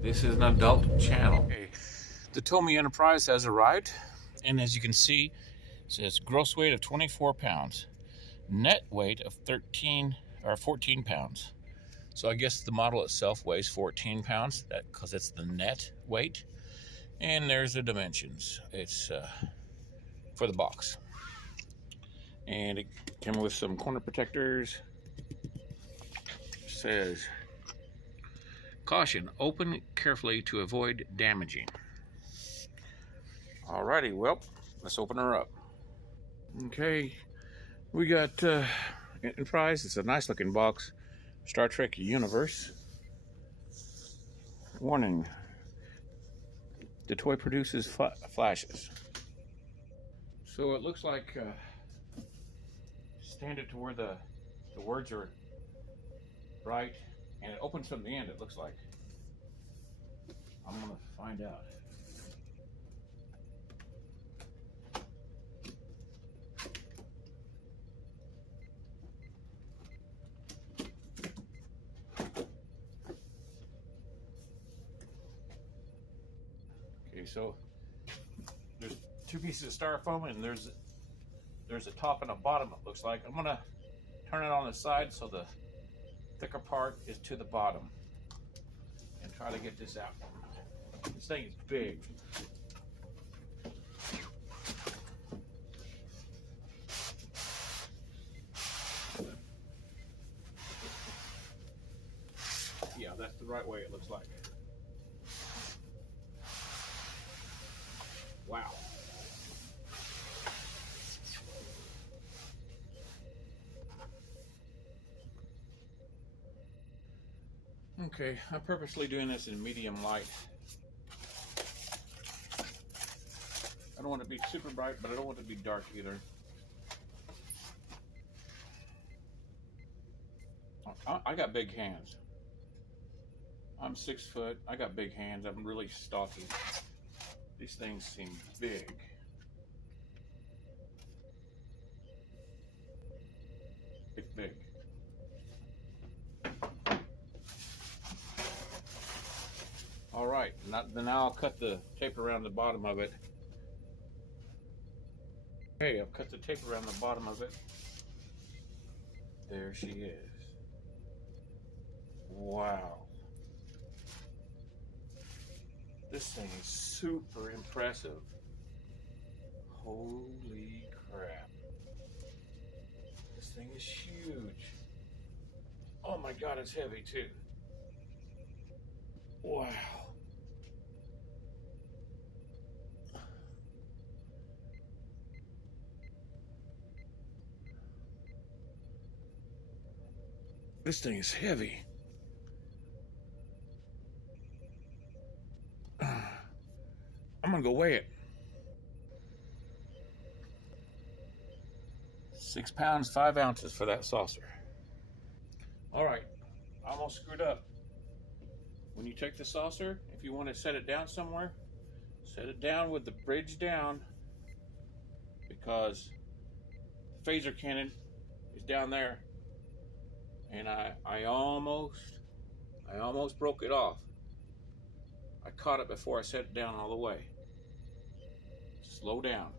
This is an adult channel. Okay. The TOMY Enterprise has arrived, and as you can see, it says gross weight of 24 pounds, net weight of 14 pounds. So I guess the model itself weighs 14 pounds, because it's the net weight. And there's the dimensions. It's for the box. And it came with some corner protectors. It says, caution, open carefully to avoid damaging. Alrighty, well, let's open her up. Okay, we got Enterprise. It's a nice looking box. Star Trek Universe. Warning, the toy produces flashes. So it looks like, stand it to where the words are right, and it opens from the end, it looks like. I'm gonna find out. Okay, so there's two pieces of styrofoam, and there's a top and a bottom, it looks like. I'm gonna turn it on the side so the thicker part is to the bottom, and try to get this out. This thing is big. Yeah, that's the right way it looks like. Wow. Okay, I'm purposely doing this in medium light. I don't want it to be super bright, but I don't want it to be dark either. I got big hands. I'm 6 foot. I got big hands. I'm really stocky. These things seem big. Big. All right, now I'll cut the tape around the bottom of it. Okay, I've cut the tape around the bottom of it. There she is. Wow. This thing is super impressive. Holy crap. This thing is huge. Oh my God, it's heavy too. Wow. This thing is heavy. I'm gonna go weigh it. 6 pounds, 5 ounces for that saucer. All right, I almost screwed up. When you take the saucer, if you want to set it down somewhere, set it down with the bridge down, because the phaser cannon is down there, and I almost broke it off. I caught it before I set it down all the way. Slow down.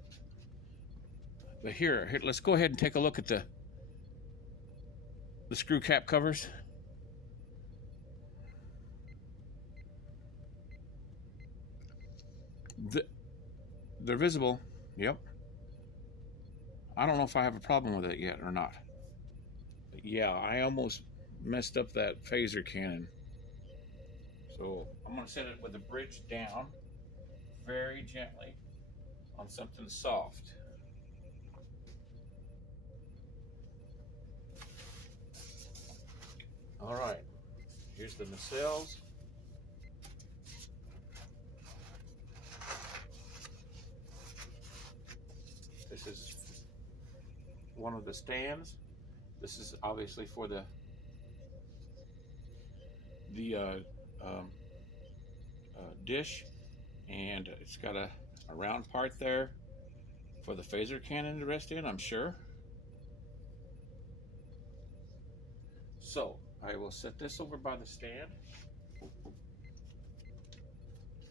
But here, let's go ahead and take a look at the screw cap covers. They're visible. Yep. I don't know if I have a problem with it yet or not. But yeah, I almost messed up that phaser cannon. So I'm going to set it with the bridge down very gently on something soft. All right, here's the nacelles. This is one of the stands. This is obviously for the dish, and it's got a round part there, for the phaser cannon to rest in, I'm sure. So I will set this over by the stand.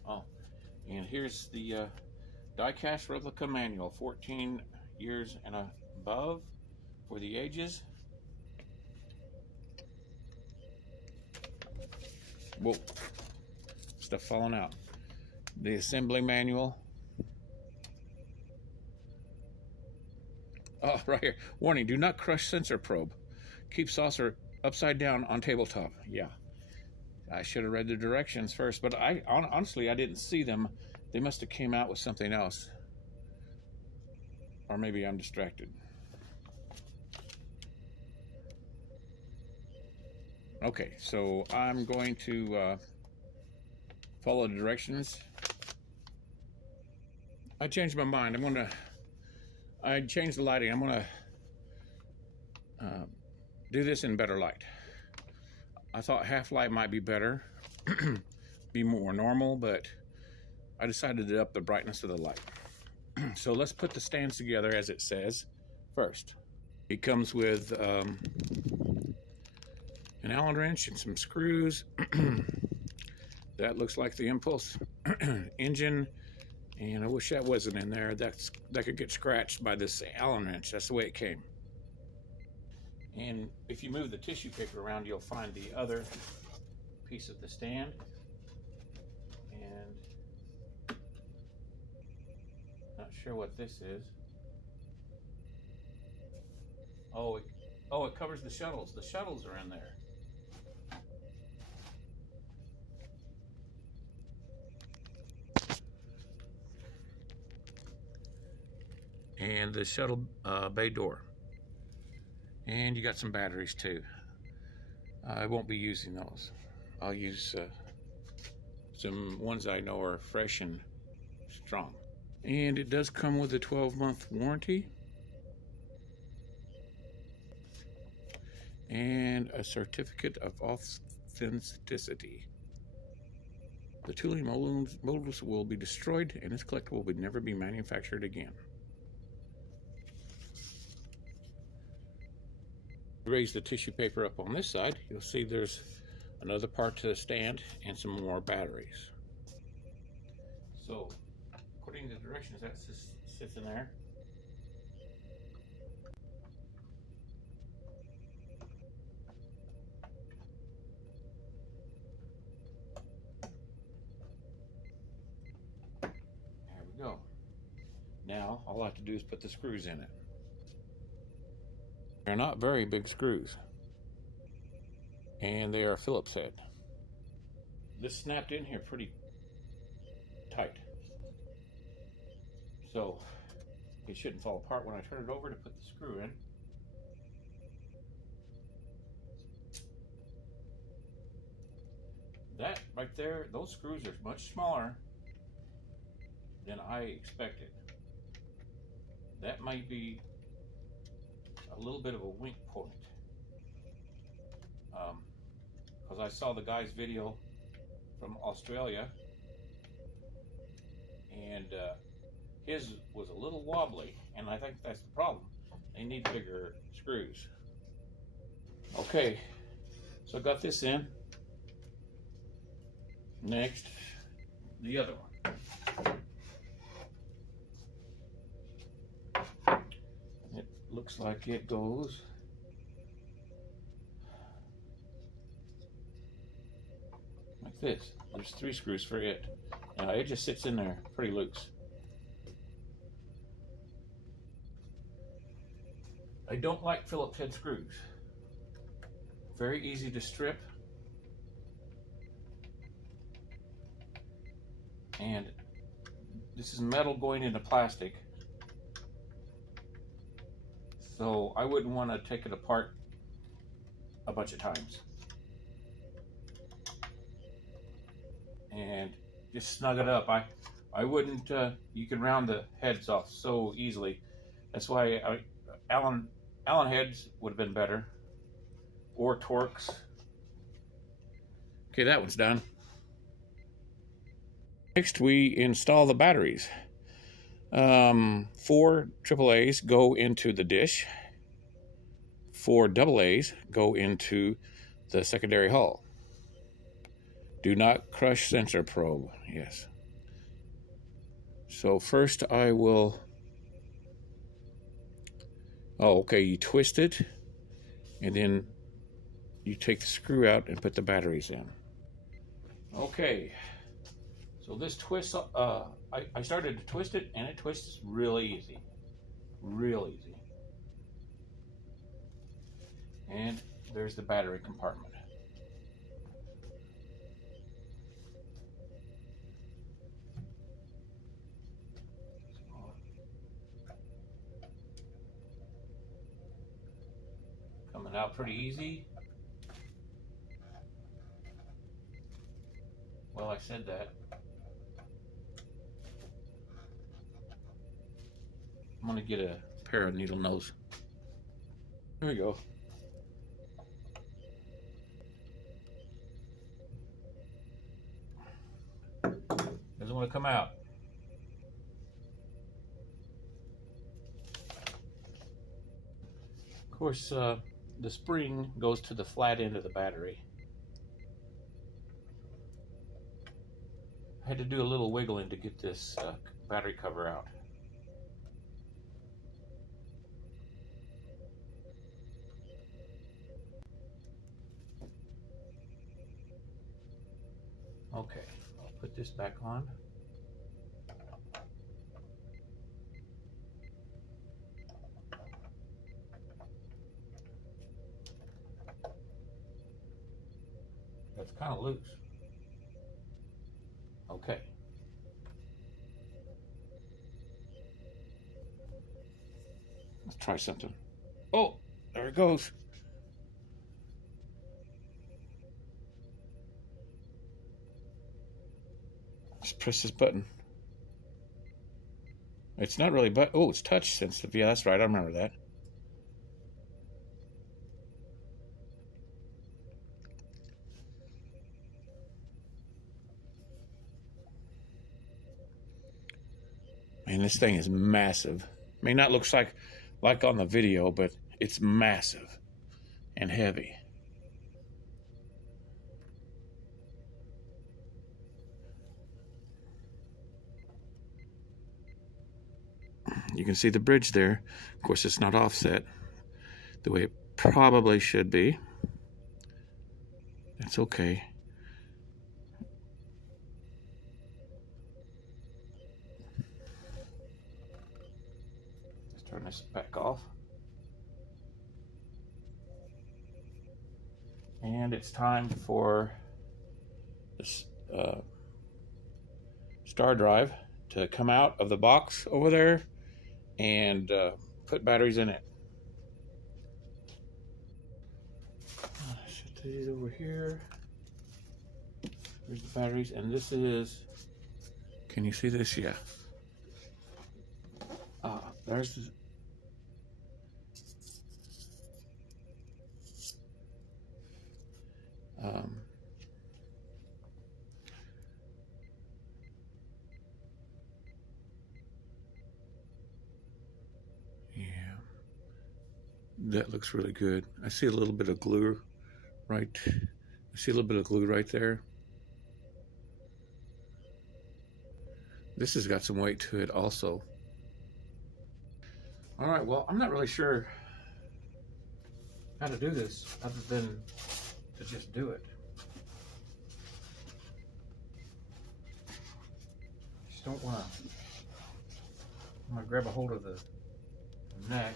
Oh, and here's the die-cast replica manual, 14 years and above for the ages. Whoa, stuff falling out. The assembly manual. Oh, right here. Warning, do not crush sensor probe. Keep saucer upside down on tabletop. Yeah, I should have read the directions first, but honestly, I didn't see them. They must have came out with something else. Or maybe I'm distracted. Okay, so I'm going to follow the directions. I changed my mind. I changed the lighting. I'm gonna do this in better light. I thought half light might be better, be more normal, but I decided to up the brightness of the light. So let's put the stands together as it says first. It comes with an Allen wrench and some screws. That looks like the impulse engine, and I wish that wasn't in there. That could get scratched by this Allen wrench. That's the way it came. And if you move the tissue paper around, you'll find the other piece of the stand. And not sure what this is. Oh, it covers the shuttles. The shuttles are in there. And the shuttle bay door. And you got some batteries too. I won't be using those. I'll use some ones I know are fresh and strong. And it does come with a 12-month warranty. And a certificate of authenticity. The tooling molds will be destroyed and this collectible will never be manufactured again. Raise the tissue paper up on this side, you'll see there's another part to the stand and some more batteries. So, according to the directions, that sits in there. There we go. Now, all I have to do is put the screws in it. They're not very big screws, and they are Phillips head. This snapped in here pretty tight, so it shouldn't fall apart when I turn it over to put the screw in. That right there, those screws are much smaller than I expected. That might be a little bit of a wink point, because I saw the guy's video from Australia, and his was a little wobbly, and I think that's the problem. They need bigger screws. Okay, so I got this in. Next, the other one. Looks like it goes like this. There's 3 screws for it. Now it just sits in there pretty loose. I don't like Phillips head screws. Very easy to strip. And this is metal going into plastic. So I wouldn't want to take it apart a bunch of times. And just snug it up. I wouldn't, you can round the heads off so easily. That's why Allen heads would have been better. Or Torx. Okay, that one's done. Next we install the batteries. 4 AAAs go into the dish. 4 AA's go into the secondary hull. Do not crush sensor probe. Yes. So first I will... Oh, okay, you twist it, and then you take the screw out and put the batteries in. Okay, so this twist, I started to twist it, and it twists really easy. Real easy. And there's the battery compartment. Coming out pretty easy. Well, I said that. I'm gonna get a pair of needle nose. Here we go. Doesn't want to come out. Of course, the spring goes to the flat end of the battery. I had to do a little wiggling to get this battery cover out. Okay, I'll put this back on. That's kind of loose. Okay. Let's try something. Oh, there it goes. Just press this button. It's not really, but oh, it's touch sensitive. Yeah, that's right. I remember that. Man, this thing is massive. May not look like on the video, but it's massive and heavy. You can see the bridge there. Of course, it's not offset the way it probably should be. That's okay. Let's turn this back off. And it's time for this star drive to come out of the box over there and put batteries in it. Set these over here. Here's the batteries, and this is, can you see this? Yeah. There's the, yeah, that looks really good. I see a little bit of glue right, I see a little bit of glue right there. This has got some weight to it also. All right, well, I'm not really sure how to do this other than to just do it. Just don't want to. I'm going to grab a hold of the neck.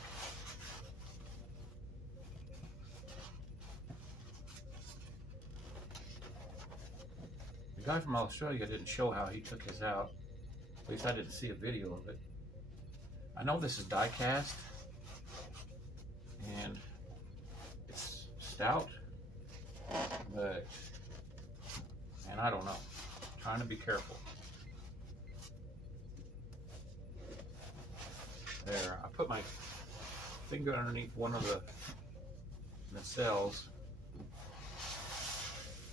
The guy from Australia didn't show how he took his out. At least I didn't see a video of it. I know this is die cast, and it's stout, but, and I don't know. I'm trying to be careful. There, I put my finger underneath one of the nacelles.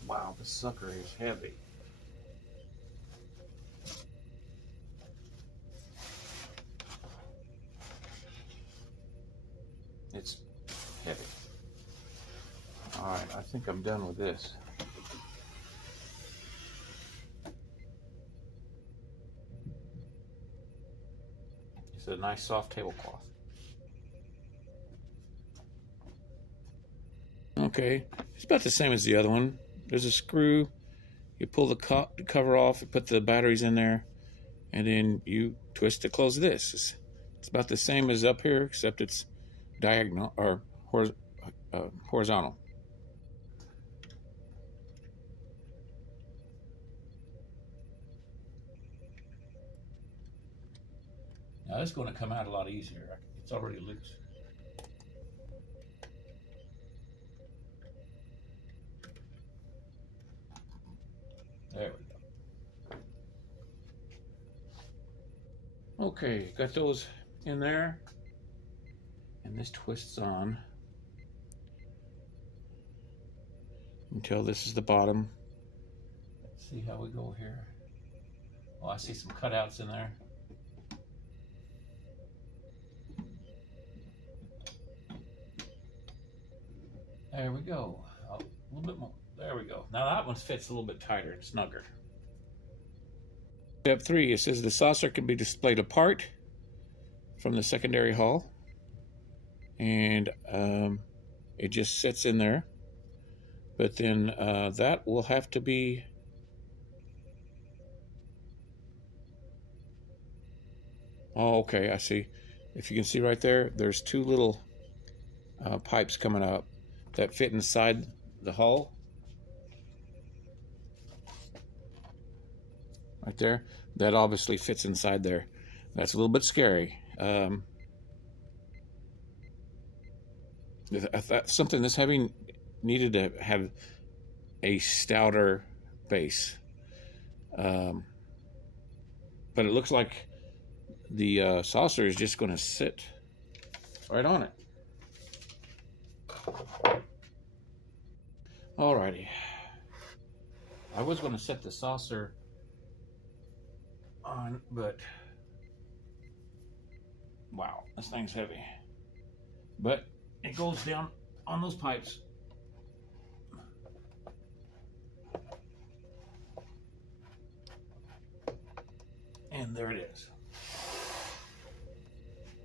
Wow, this sucker is heavy. It's heavy. All right, I think I'm done with this. It's a nice soft tablecloth. Okay, it's about the same as the other one. There's a screw. You pull the cover off, you put the batteries in there, and then you twist to close this. It's about the same as up here, except it's diagonal or horizontal. Now this is going to come out a lot easier. It's already loose. There we go. Okay, got those in there. And this twists on until this is the bottom. Let's see how we go here. Oh, I see some cutouts in there. There we go. A little bit more. There we go. Now that one fits a little bit tighter and snugger. Step 3, it says the saucer can be displayed apart from the secondary hull. And it just sits in there. But then that will have to be... Oh, okay, I see. If you can see right there, there's 2 little pipes coming up that fit inside the hull. Right there. That obviously fits inside there. That's a little bit scary. Something this heavy needed to have a stouter base. But it looks like the saucer is just going to sit right on it. Alrighty. I was going to set the saucer on, but wow, this thing's heavy. But it goes down on those pipes. And there it is.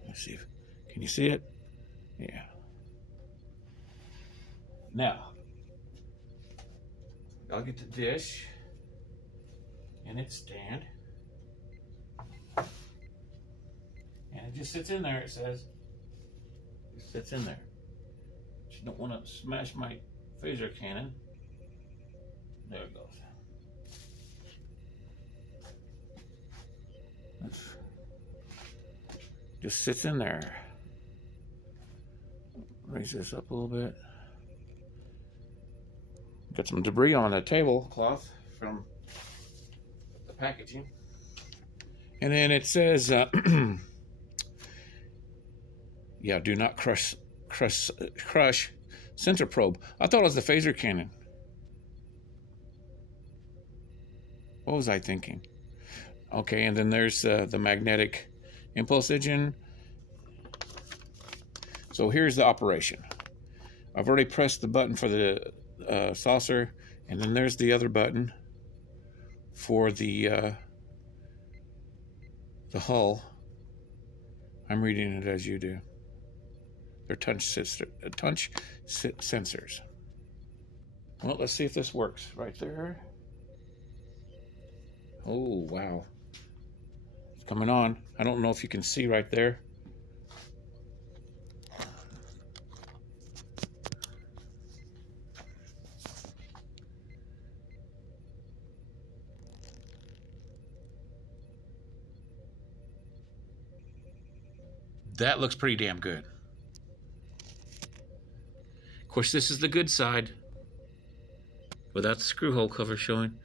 Let's see. Can you see it? Yeah. Now, I'll get the dish and its stand. And it just sits in there, it says. It sits in there. Just don't want to smash my phaser cannon. There it goes. Just sits in there. Raise this up a little bit. Got some debris on the tablecloth from the packaging. And then it says, yeah, do not crush sensor probe. I thought it was the phaser cannon. What was I thinking? Okay, and then there's the magnetic impulse engine. So here's the operation. I've already pressed the button for the saucer, and then there's the other button for the hull. I'm reading it as you do. They're touch sensors. Well, let's see if this works. Right there. Oh, wow. It's coming on. I don't know if you can see right there. That looks pretty damn good. Of course, this is the good side without the screw hole cover showing.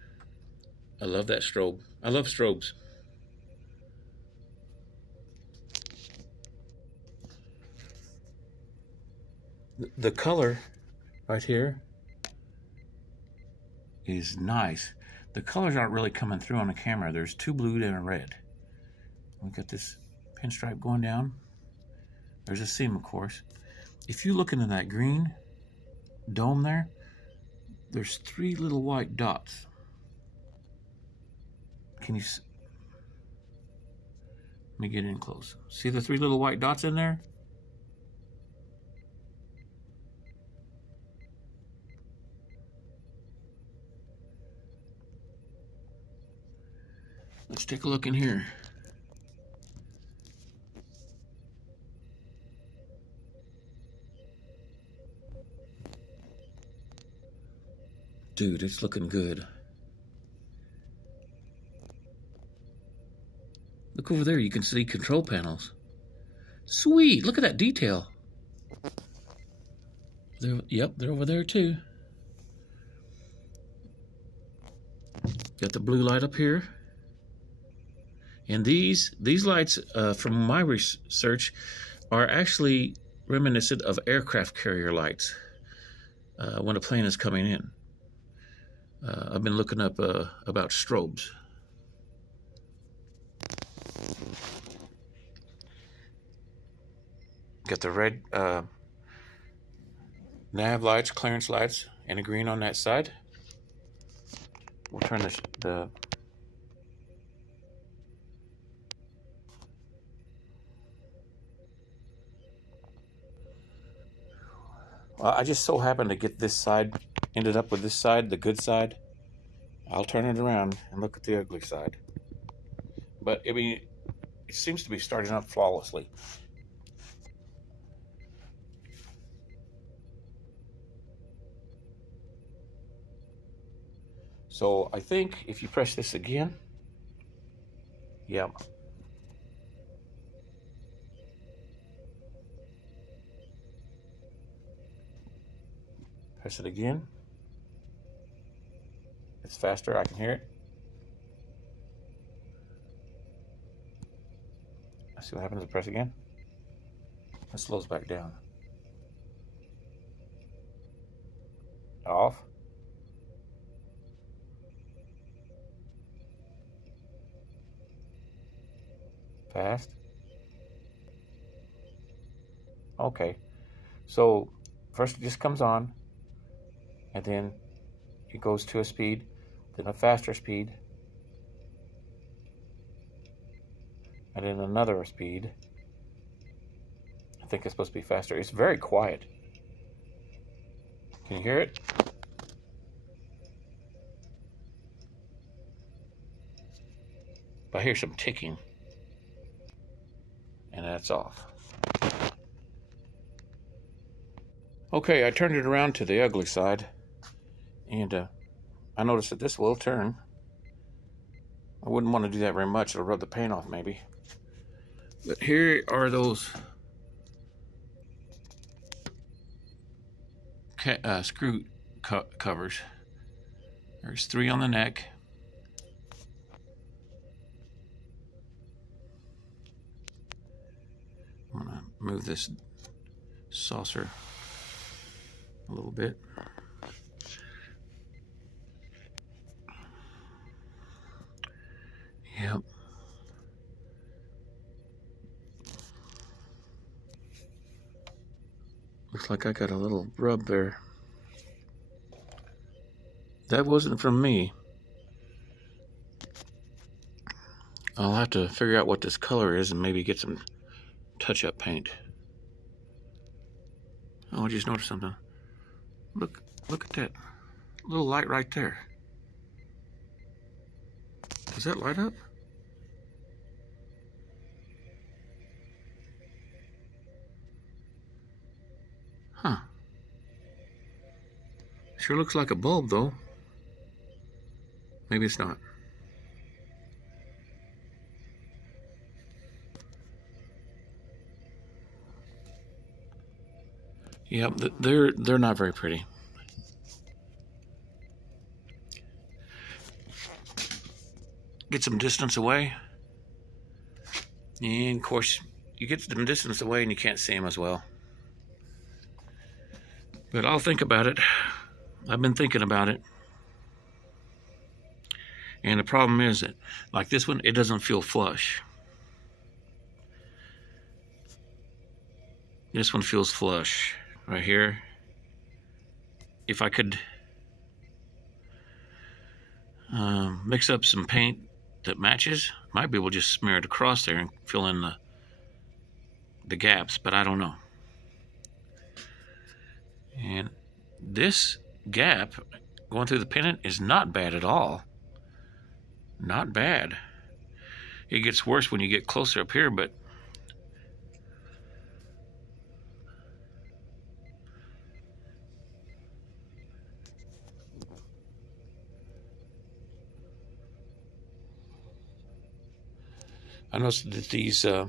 I love that strobe. I love strobes. The color right here is nice. The colors aren't really coming through on the camera. There's 2 blue and a red. We got this pinstripe going down. There's a seam, of course. if you look into that green dome there, there's 3 little white dots. Can you let me get in close. See the 3 little white dots in there? Let's take a look in here. Dude, it's looking good. Look over there, you can see control panels. Sweet, look at that detail. Yep, they're over there too. Got the blue light up here. And these lights, from my research, are actually reminiscent of aircraft carrier lights when a plane is coming in. I've been looking up about strobes. Got the red nav lights, clearance lights, and a green on that side. We'll turn the well, I just so happened to get this side, ended up with this side, the good side. I'll turn it around and look at the ugly side. But I mean, it seems to be starting up flawlessly. So I think if you press this again, yeah. Press it again. It's faster, I can hear it. Let's see what happens if I press again. It slows back down. Off. Fast. Okay. So first it just comes on, and then it goes to a speed, then a faster speed, and then another speed. I think it's supposed to be faster. It's very quiet. Can you hear it? I hear some ticking, and that's off. Okay, I turned it around to the ugly side, and I noticed that this will turn. I wouldn't want to do that very much. It'll rub the paint off maybe. But here are those screw covers. There's 3 on the neck. I'm gonna move this saucer a little bit. Yep. Looks like I got a little rub there. That wasn't from me. I'll have to figure out what this color is and maybe get some touch-up paint. Oh, I just noticed something. Look at that little light right there. Does that light up? Huh. Sure looks like a bulb though. Maybe it's not. Yeah, they're not very pretty. Get some distance away, and of course you get some distance away and you can't see them as well. But I'll think about it. I've been thinking about it, and the problem is that, like this one, it doesn't feel flush. This one feels flush right here. If I could mix up some paint that matches, might be able to just smear it across there and fill in the gaps, but I don't know. And this gap going through the pennant is not bad at all. Not bad. It gets worse when you get closer up here, but I noticed that these, I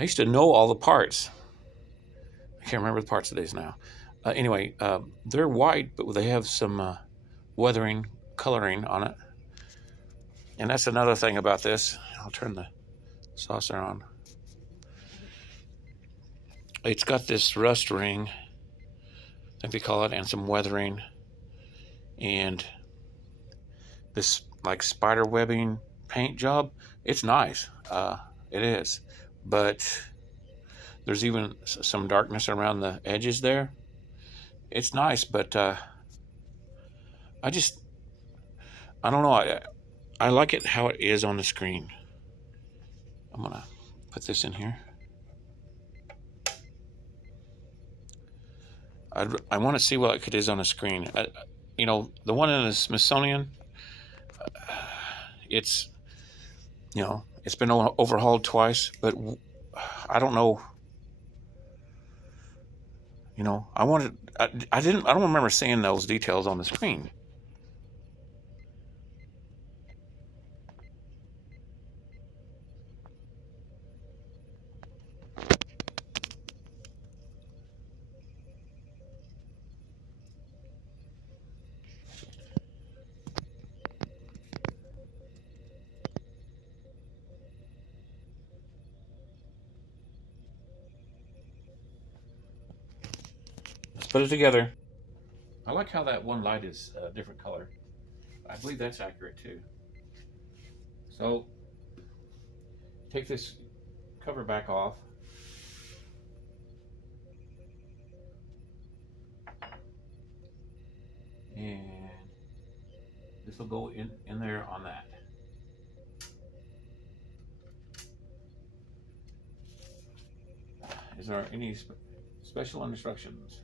used to know all the parts. I can't remember the parts of these now. Anyway, they're white, but they have some weathering, coloring on it. And that's another thing about this. I'll turn the saucer on. It's got this rust ring, I think they call it, and some weathering. And this like spider webbing paint job. It's nice. It is. But there's even some darkness around the edges there. It's nice, but I don't know. I like it how it is on the screen. I'm gonna put this in here. I want to see what it is on the screen. You know, the one in the Smithsonian, it's, you know, it's been overhauled twice, but I don't know. You know, I don't remember seeing those details on the screen. Let's put it together. I like how that one light is a different color. I believe that's accurate too. So, take this cover back off. And this will go in there on that. Is there any special instructions?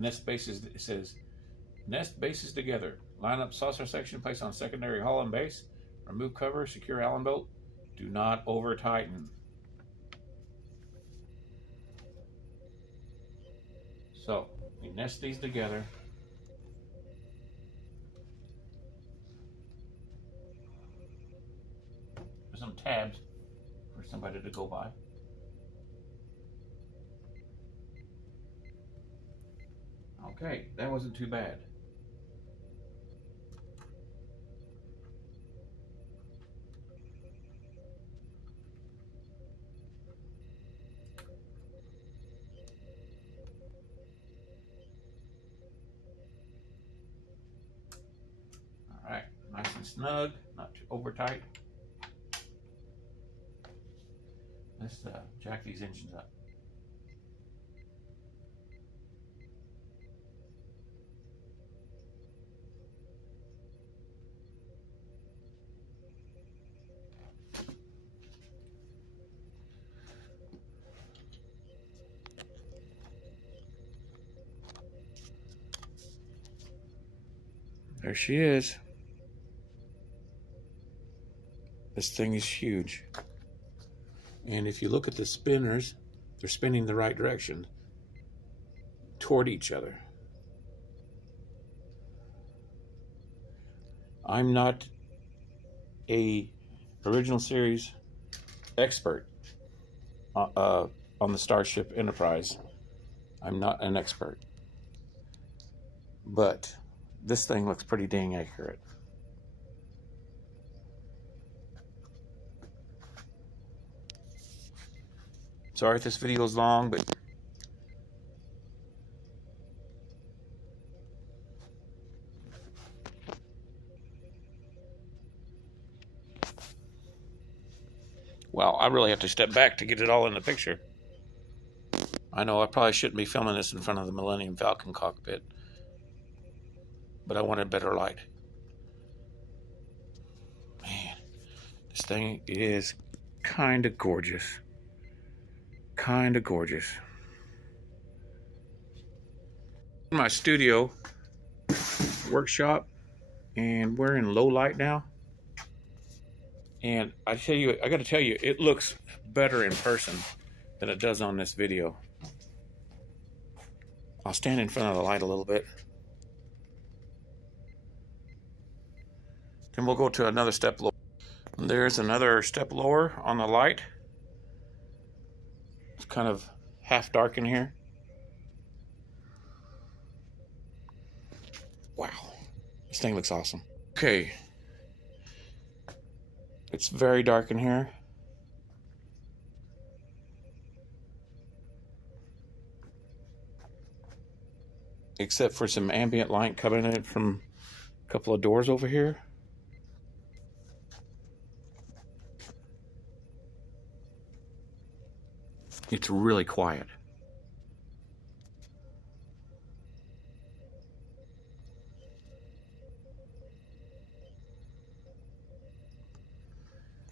Nest bases, it says, nest bases together. Line up saucer section, place on secondary hull and base. Remove cover, secure Allen bolt. Do not over tighten. So, we nest these together. There's some tabs for somebody to go by. Okay, that wasn't too bad. All right, nice and snug, not too over tight. Let's jack these engines up. There she is. This thing is huge. And if you look at the spinners, they're spinning the right direction toward each other. I'm not a original series expert on the Starship Enterprise. I'm not an expert. But this thing looks pretty dang accurate. Sorry if this video is long, but Well, I really have to step back to get it all in the picture. I know I probably shouldn't be filming this in front of the Millennium Falcon cockpit, but I wanted better light. Man, this thing is kind of gorgeous. Kind of gorgeous. In my studio workshop, and we're in low light now. And I tell you, I got to tell you, it looks better in person than it does on this video. I'll stand in front of the light a little bit. Then we'll go to another step lower. There's another step lower on the light. It's kind of half dark in here. Wow, this thing looks awesome. Okay, it's very dark in here. Except for some ambient light coming in from a couple of doors over here. It's really quiet.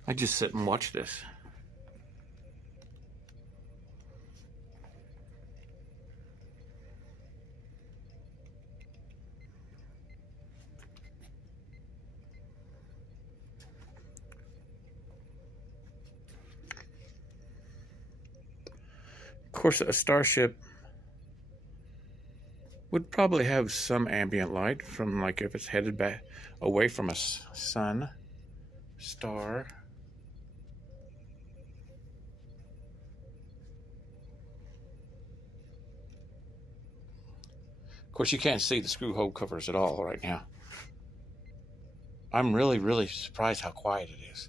I just sit and watch this. Of course, a starship would probably have some ambient light from, like, if it's headed back away from a sun, star. Of course, you can't see the screw hole covers at all right now. I'm really, really surprised how quiet it is.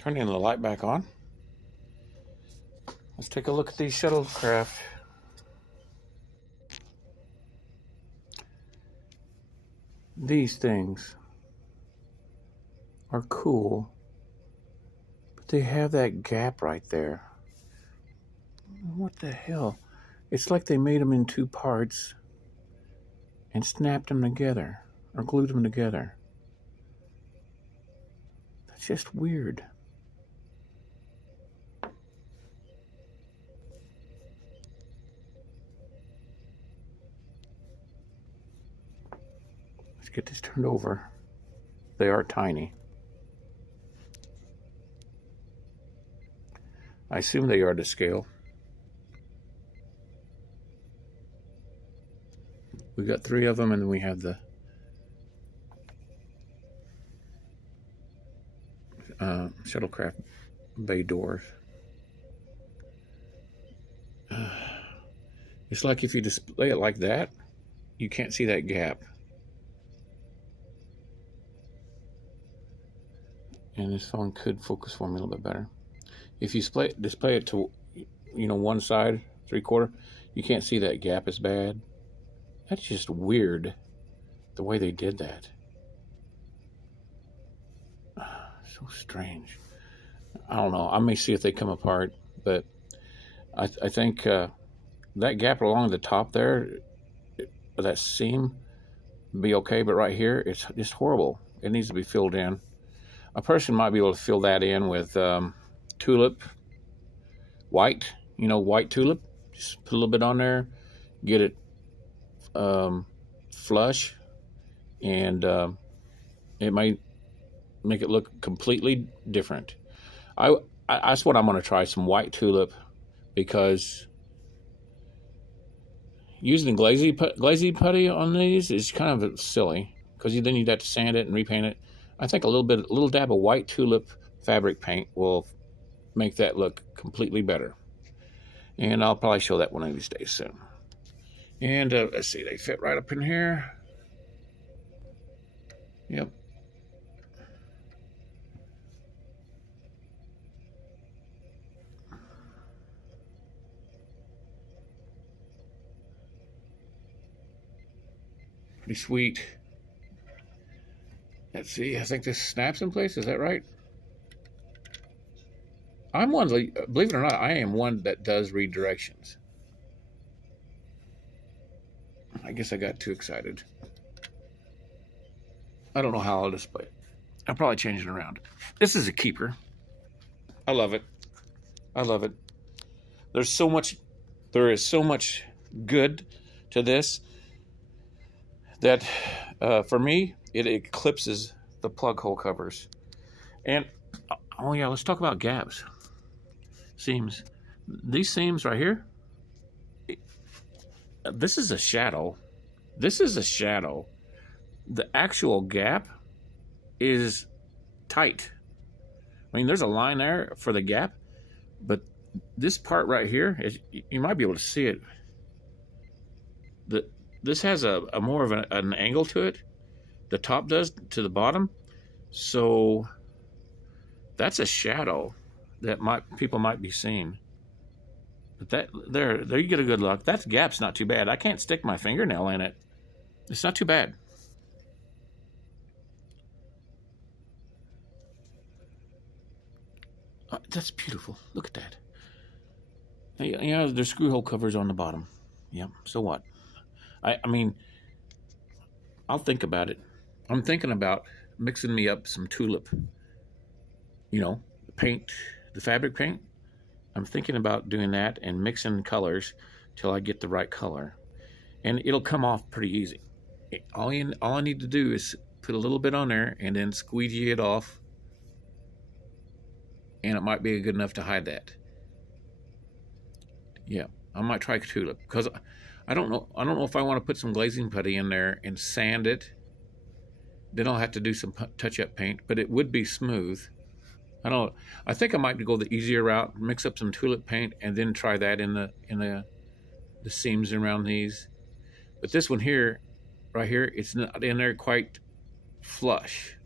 Turning the light back on. Let's take a look at these shuttlecraft. These things are cool, but they have that gap right there. What the hell? It's like they made them in two parts and snapped them together or glued them together. That's just weird. Let's get this turned over. They are tiny. I assume they are to scale. We got 3 of them, and then we have the shuttlecraft bay doors. It's like if you display it like that, you can't see that gap. And this phone could focus for me a little bit better. If you display it to, one side, 3/4, you can't see that gap as bad. That's just weird, the way they did that. So strange. I don't know. I may see if they come apart, but I think that gap along the top there, that seam, be okay. But right here, it's just horrible. It needs to be filled in. A person might be able to fill that in with tulip, white tulip. Just put a little bit on there, get it flush, and it might make it look completely different. That's what I'm going to try, some white tulip, because using glazy putty on these is kind of silly, because then you'd have to sand it and repaint it. I think a little dab of white tulip fabric paint will make that look completely better. And I'll probably show that one of these days soon. And let's see, they fit right up in here. Yep. Pretty sweet. Let's see, I think this snaps in place, is that right? I'm one, believe it or not, I am one that does read directions. I guess I got too excited. I don't know how I'll display it. I'll probably change it around. This is a keeper. I love it. I love it. There is so much good to this that for me, it eclipses the plug hole covers. And, oh yeah, let's talk about gaps. Seams. These seams right here, this is a shadow. This is a shadow. The actual gap is tight. I mean, there's a line there for the gap, but this part right here, you might be able to see it. This has a more of an angle to it. The top does to the bottom. So that's a shadow that people might be seeing. But there you get a good look. That gap's not too bad. I can't stick my fingernail in it. It's not too bad. That's beautiful. Look at that. Yeah, there's screw hole covers on the bottom. Yeah, so what? I mean, I'll think about it. I'm thinking about mixing me up some tulip. You know, paint, the fabric paint. I'm thinking about doing that and mixing colors till I get the right color. And it'll come off pretty easy. All I need to do is put a little bit on there and then squeegee it off. And it might be good enough to hide that. Yeah, I might try tulip because I don't know if I want to put some glazing putty in there and sand it. Then I'll have to do some touch-up paint, but it would be smooth. I think I might go the easier route, mix up some tulip paint, and then try that in the seams around these. But this one here, right here, it's not in there quite flush,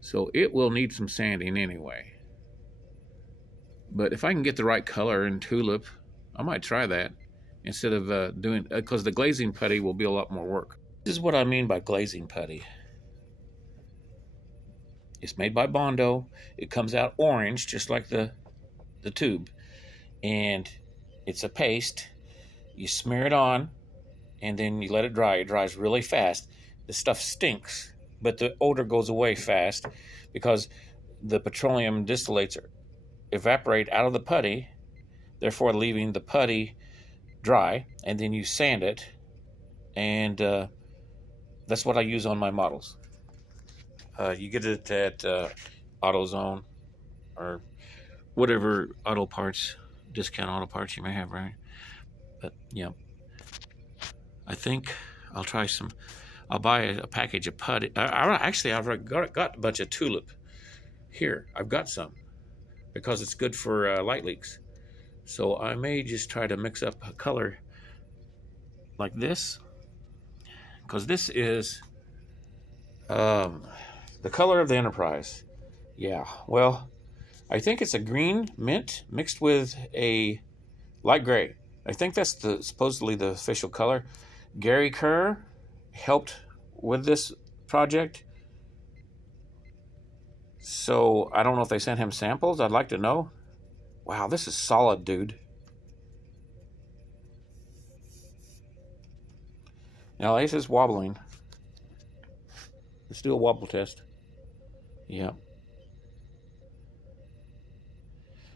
so it will need some sanding anyway. But if I can get the right color in tulip, I might try that instead of doing, because the glazing putty will be a lot more work. This is what I mean by glazing putty. It's made by Bondo. It comes out orange, just like the tube. And it's a paste. You smear it on, and then you let it dry. It dries really fast. The stuff stinks, but the odor goes away fast because the petroleum distillates evaporate out of the putty, therefore leaving the putty dry, and then you sand it, and that's what I use on my models. You get it at AutoZone or whatever discount auto parts you may have, right? But yeah, I think I'll try some. I'll buy a package of putty. Actually, I've got a bunch of tulip here. I've got some because it's good for light leaks. So I may just try to mix up a color like this, because this is the color of the Enterprise. Yeah, well, I think it's a green mint mixed with a light gray. I think that's supposedly the official color. Gary Kerr helped with this project, so I don't know if they sent him samples. I'd like to know. Wow, this is solid, dude. Now, Ace is wobbling. Let's do a wobble test. Yeah.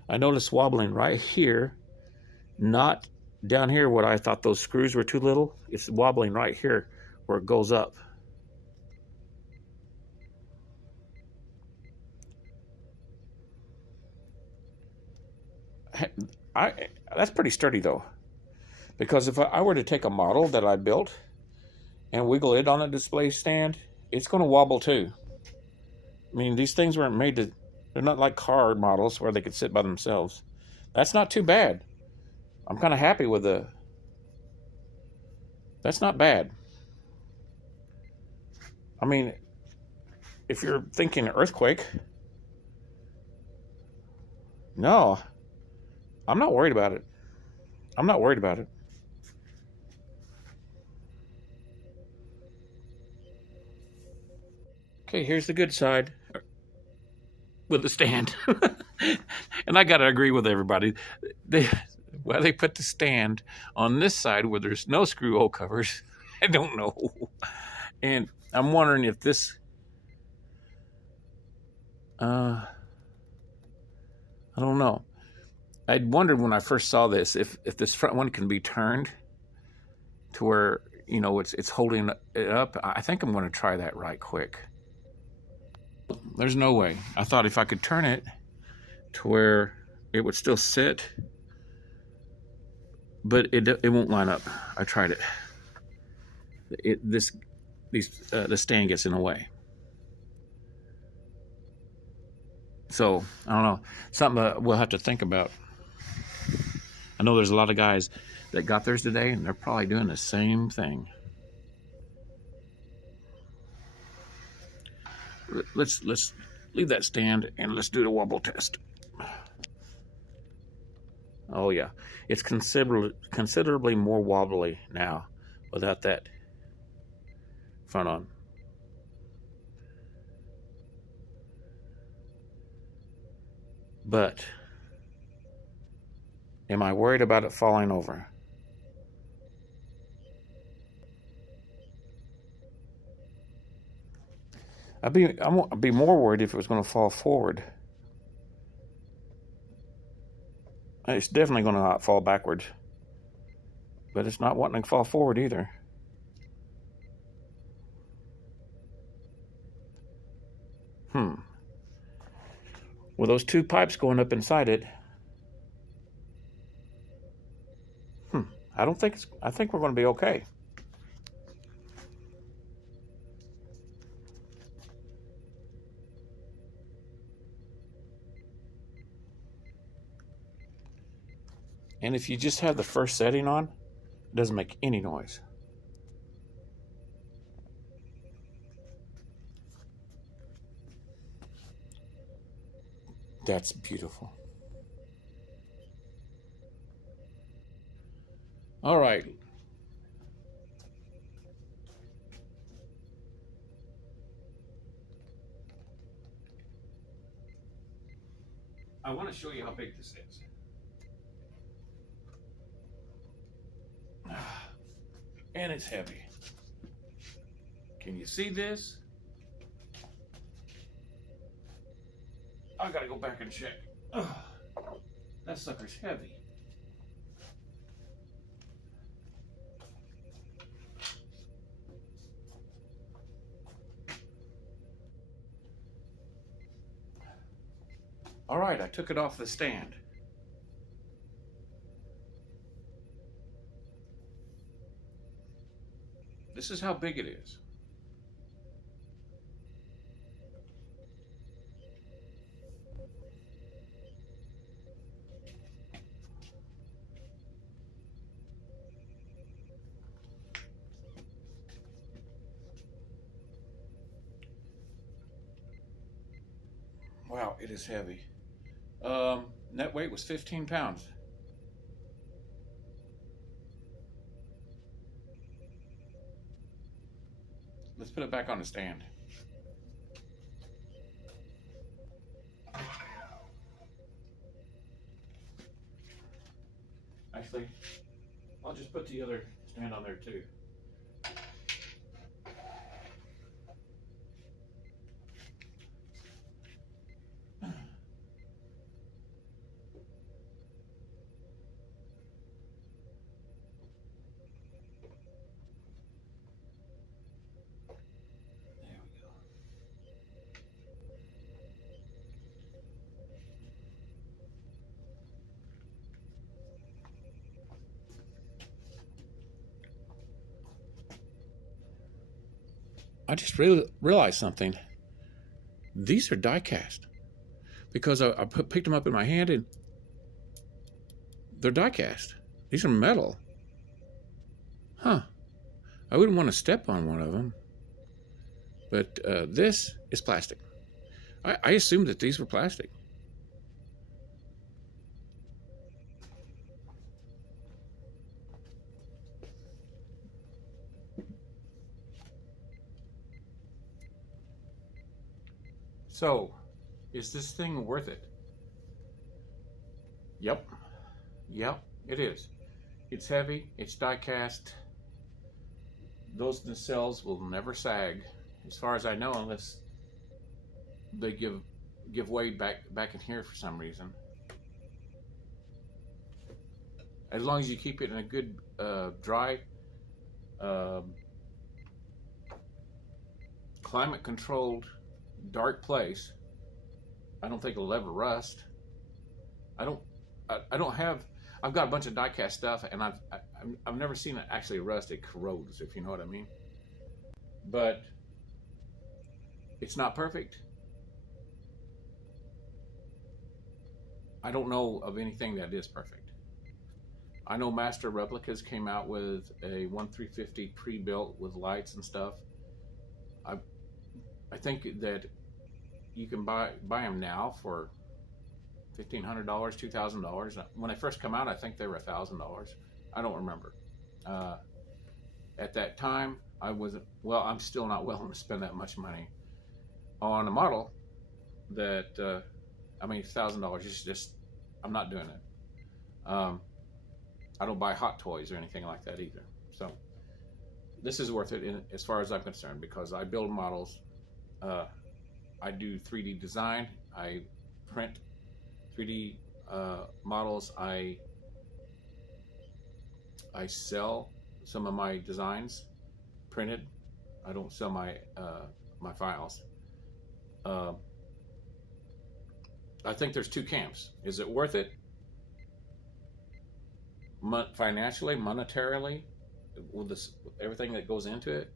I noticed wobbling right here, not down here where I thought those screws were too little. It's wobbling right here where it goes up. That's pretty sturdy though, because if I were to take a model that I built and wiggle it on a display stand, it's going to wobble too. I mean, these things weren't made to, they're not like car models where they could sit by themselves. That's not too bad. I'm kind of happy with that's not bad. I mean, if you're thinking earthquake, no, I'm not worried about it. I'm not worried about it. Okay, here's the good side with the stand. And I gotta agree with everybody. Why they put the stand on this side where there's no screw hole covers, I don't know. And I'm wondering if this, I don't know. I'd wondered when I first saw this if this front one can be turned to where, you know, it's holding it up. I think I'm going to try that right quick. There's no way. I thought if I could turn it to where it would still sit, but it won't line up. I tried it. The stand gets in the way. So I don't know. Something we'll have to think about. I know there's a lot of guys that got theirs today, and they're probably doing the same thing. Let's leave that stand and let's do the wobble test. Oh yeah, it's considerably more wobbly now without that front on. But am I worried about it falling over? I'd be more worried if it was going to fall forward. It's definitely going to not fall backwards, but it's not wanting to fall forward either. With those two pipes going up inside it, I think we're going to be okay. And if you just have the first setting on, it doesn't make any noise. That's beautiful. All right. I want to show you how big this is. And it's heavy. Can you see this? I gotta go back and check. That sucker's heavy. All right, I took it off the stand. This is how big it is. Wow, it is heavy. Net weight was 15 pounds. Let's put it back on the stand. Actually, I'll just put the other stand on there too. I just realized something. These are die cast because I picked them up in my hand and they're die cast. These are metal. Huh. I wouldn't want to step on one of them. But this is plastic. I assumed that these were plastic. So, is this thing worth it? Yep, it is. It's heavy, it's die cast. Those nacelles will never sag, as far as I know, unless they give way back in here for some reason. As long as you keep it in a good dry, climate controlled, dark place, I don't think it'll ever rust. I've got a bunch of die cast stuff, and I've never seen it actually rust. It corrodes, if you know what I mean. But it's not perfect. I don't know of anything that is perfect. I know Master Replicas came out with a 1350 pre-built with lights and stuff. I think that you can buy them now for $1,500, $2,000. When they first come out, I think they were $1,000. I don't remember. At that time, I wasn't, well, I'm still not willing to spend that much money on a model that, I mean, $1,000 is just, I'm not doing it. I don't buy hot toys or anything like that either. So this is worth it as far as I'm concerned, because I build models. I do 3D design. I print 3D models. I sell some of my designs printed. I don't sell my my files. I think there's two camps. Is it worth it? Financially, monetarily, with everything that goes into it?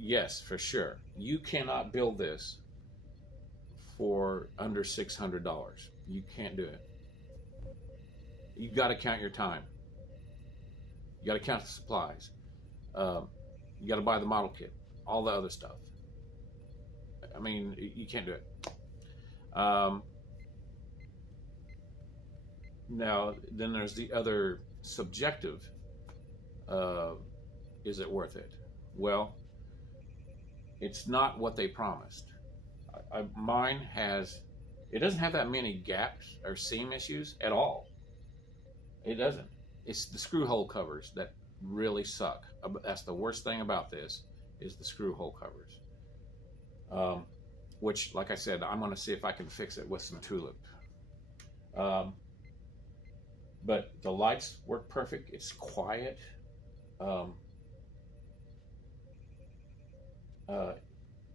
Yes, for sure. You cannot build this for under $600. You can't do it. You got to count your time. You got to count the supplies. You got to buy the model kit, all the other stuff. I mean, you can't do it. Now, then there's the other subjective. Is it worth it? Well, it's not what they promised. Mine has, it doesn't have that many gaps or seam issues at all. It doesn't. It's the screw hole covers that really suck. That's the worst thing about this, is the screw hole covers. Which, like I said, I'm going to see if I can fix it with some tulip. But the lights work perfect. It's quiet.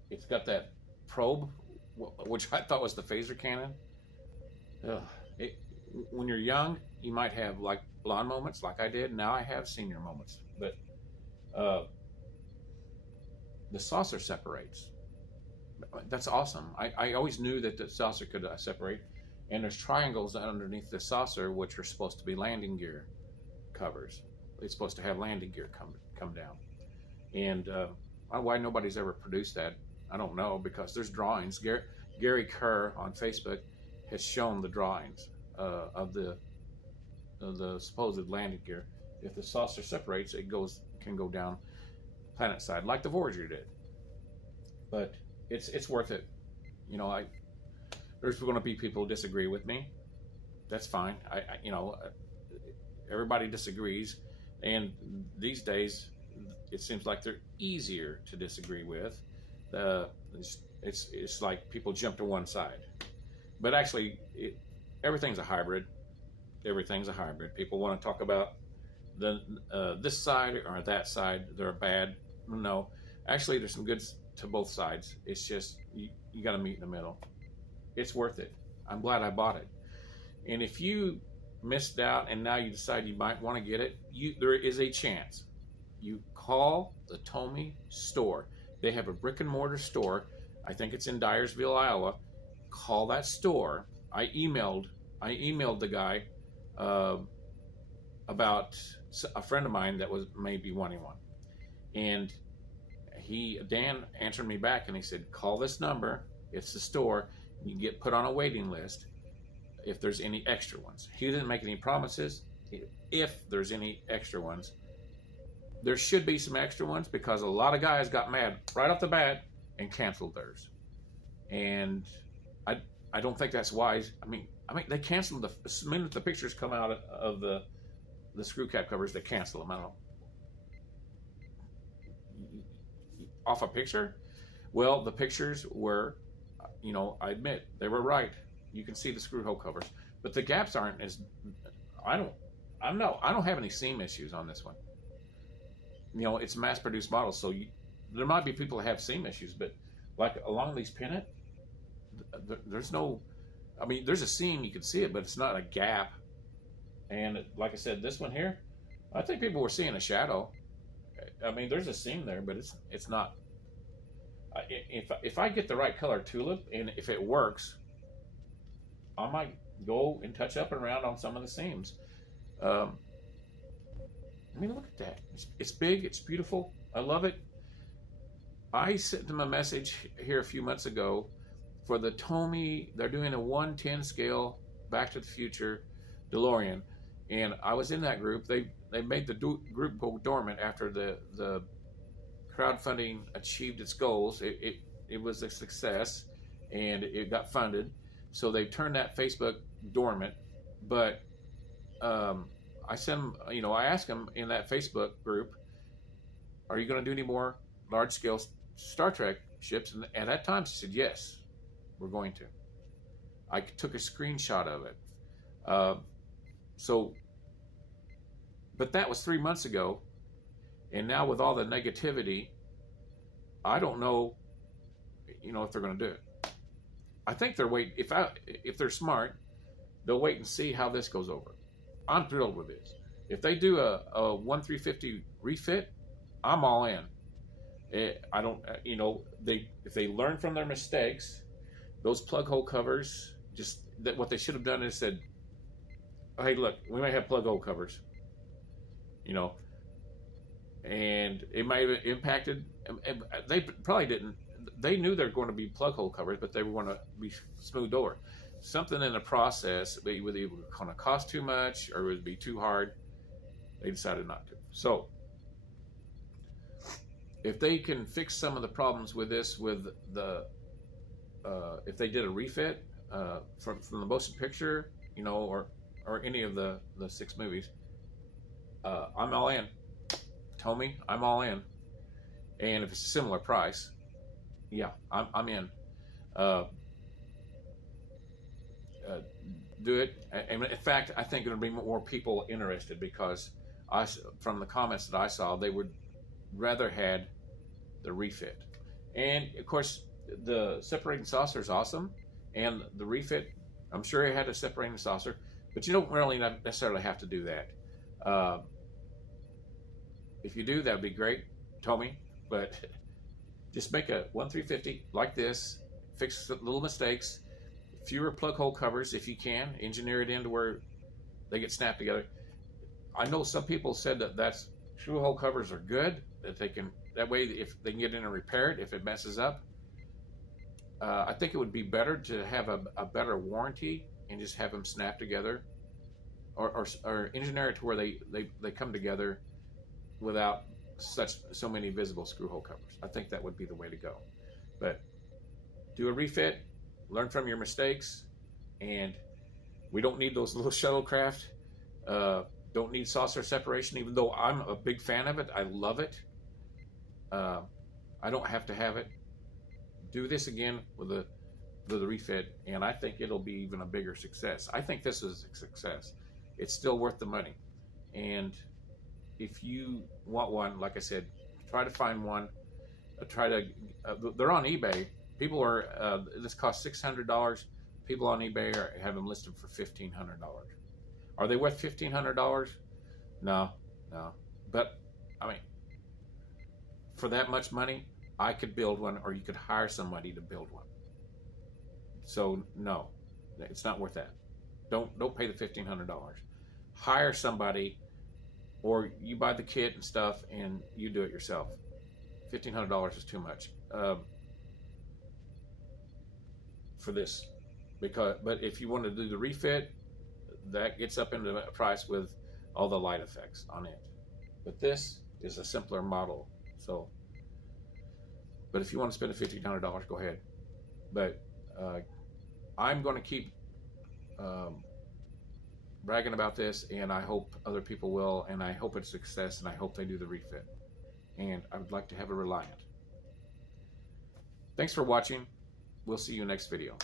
It's got that probe, which I thought was the phaser cannon. When you're young, you might have like blonde moments like I did. Now I have senior moments. But the saucer separates. That's awesome. I always knew that the saucer could separate. And there's triangles underneath the saucer, which are supposed to be landing gear covers. It's supposed to have landing gear come down. And why nobody's ever produced that, I don't know, because there's drawings. Gary Kerr on Facebook has shown the drawings of the supposed landing gear. If the saucer separates, it can go down planet side, like the Voyager did. But it's worth it. You know, there's going to be people who disagree with me. That's fine. You know, everybody disagrees, and these days it seems like they're easier to disagree with. It's like people jump to one side, but actually, everything's a hybrid. Everything's a hybrid. People want to talk about this side or that side. They're bad. No, actually, there's some good to both sides. It's just you got to meet in the middle. It's worth it. I'm glad I bought it. And if you missed out and now you decide you might want to get it, there is a chance. You call the TOMY store. They have a brick and mortar store. I think it's in Dyersville, Iowa. Call that store. I emailed the guy about a friend of mine that was maybe wanting one. And Dan answered me back and he said, call this number. It's the store. You get put on a waiting list if there's any extra ones. He didn't make any promises. If there's any extra ones, there should be some extra ones, because a lot of guys got mad right off the bat and canceled theirs. and I don't think that's wise. I mean they cancel the minute the pictures come out of the screw cap covers, they cancel them. I don't know. Off a picture? Well, the pictures were, I admit they were right. You can see the screw hole covers, but the gaps aren't as. I don't have any seam issues on this one. It's a mass-produced model, so there might be people that have seam issues, but like along these pennant, there's no. I mean, there's a seam, you can see it, but it's not a gap. And like I said, this one here, I think people were seeing a shadow. I mean, there's a seam there, but it's not. If I get the right color tulip, and if it works, I might go and touch up and around on some of the seams. I mean, look at that. It's big. It's beautiful. I love it. I sent them a message here a few months ago for the TOMY. They're doing a 1/10 scale Back to the Future DeLorean, and I was in that group. They made the group go dormant after the crowdfunding achieved its goals. It was a success, and it got funded. So they turned that Facebook dormant. But I sent them, I asked them in that Facebook group, are you going to do any more large-scale Star Trek ships? And at that time, she said, yes, we're going to. I took a screenshot of it. But that was 3 months ago. And now with all the negativity, I don't know, if they're going to do it. I think they're waiting. If they're smart, they'll wait and see how this goes over. I'm thrilled with this. If they do a 1/350 refit, I'm all in. I don't, if they learn from their mistakes, those plug hole covers, what they should have done is said, hey, look, we may have plug hole covers, and it might have impacted. They probably didn't. They knew they're going to be plug hole covers, but they were going to be smoothed over. Something in the process, whether it was going to cost too much or it would be too hard, they decided not to. So, if they can fix some of the problems with this, if they did a refit from the motion picture, or any of the 6 movies, I'm all in. TOMY, I'm all in. And if it's a similar price, yeah, I'm in. Do it. And in fact, I think it'll be more people interested because from the comments that I saw, they would rather had the refit. And of course, the separating saucer is awesome, and the refit, I'm sure it had a separating saucer, but you don't really necessarily have to do that. If you do, that would be great, TOMY. But just make a 1/350 like this, fix little mistakes, fewer plug hole covers if you can, engineer it into where they get snapped together. I know some people said that screw hole covers are good, that way if they can get in and repair it if it messes up. I think it would be better to have a better warranty and just have them snap together, or engineer it to where they come together without so many visible screw hole covers. I think that would be the way to go. But do a refit, learn from your mistakes, and we don't need those little shuttlecraft. Don't need saucer separation, even though I'm a big fan of it. I love it. I don't have to have it. Do this again with the refit, and I think it'll be even a bigger success. I think this is a success. It's still worth the money. And if you want one, like I said, try to find one. They're on eBay. People are, this costs $600. People on eBay have them listed for $1,500. Are they worth $1,500? No. But, I mean, for that much money, I could build one, or you could hire somebody to build one. So, no, it's not worth that. Don't pay the $1,500. Hire somebody, or you buy the kit and stuff, and you do it yourself. $1,500 is too much for this. But if you want to do the refit, that gets up into the price with all the light effects on it. But this is a simpler model. So, but if you want to spend $1,500, go ahead. But I'm going to keep bragging about this, and I hope other people will, and I hope it's a success, and I hope they do the refit. And I would like to have a Reliant. Thanks for watching. We'll see you next video.